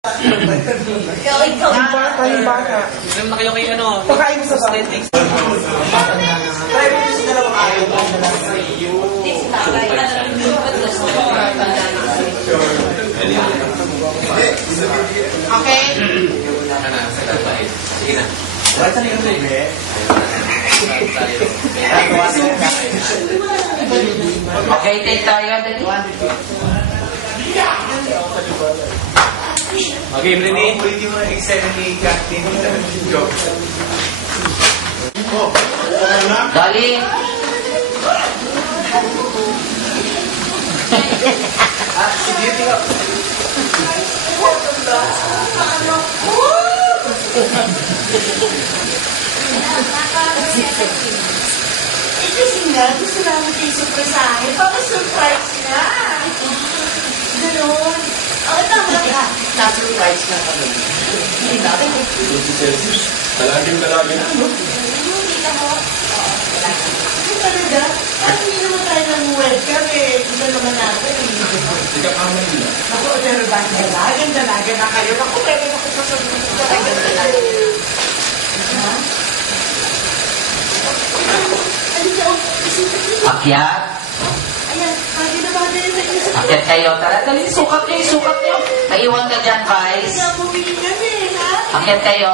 Talibana. Alam na kayo kay ano? Pakain mo sa Netflix. Try mo yung sila lang ayaw mo. Okay? Sige na. Okay, take tayo. Okay, Brini. Pwede mo na excited ni Captain. Dali. Sige, tingnan. Kasi nga, gusto namin kayo surprisahin. Papa-surprise na. Ganon. Okay, tama ka. Na-surprise na kami. Hindi natin. Talagin na. Kita mo? Ano talaga? Parang hindi naman tayo nang-welcome eh. Gusto naman natin. Hindi ka kama nila. Ako, pero ba? Dalaga na kayo. Ako, pwede ako sasabihin. Dalaga. Ha? Akyat. Ayan, bagay na bagay na kayo sa Akyat kayo. Tara, dali. Sukat nyo. Naiwan ka dyan, guys. Kaya bumili kami, ha? Akyat kayo.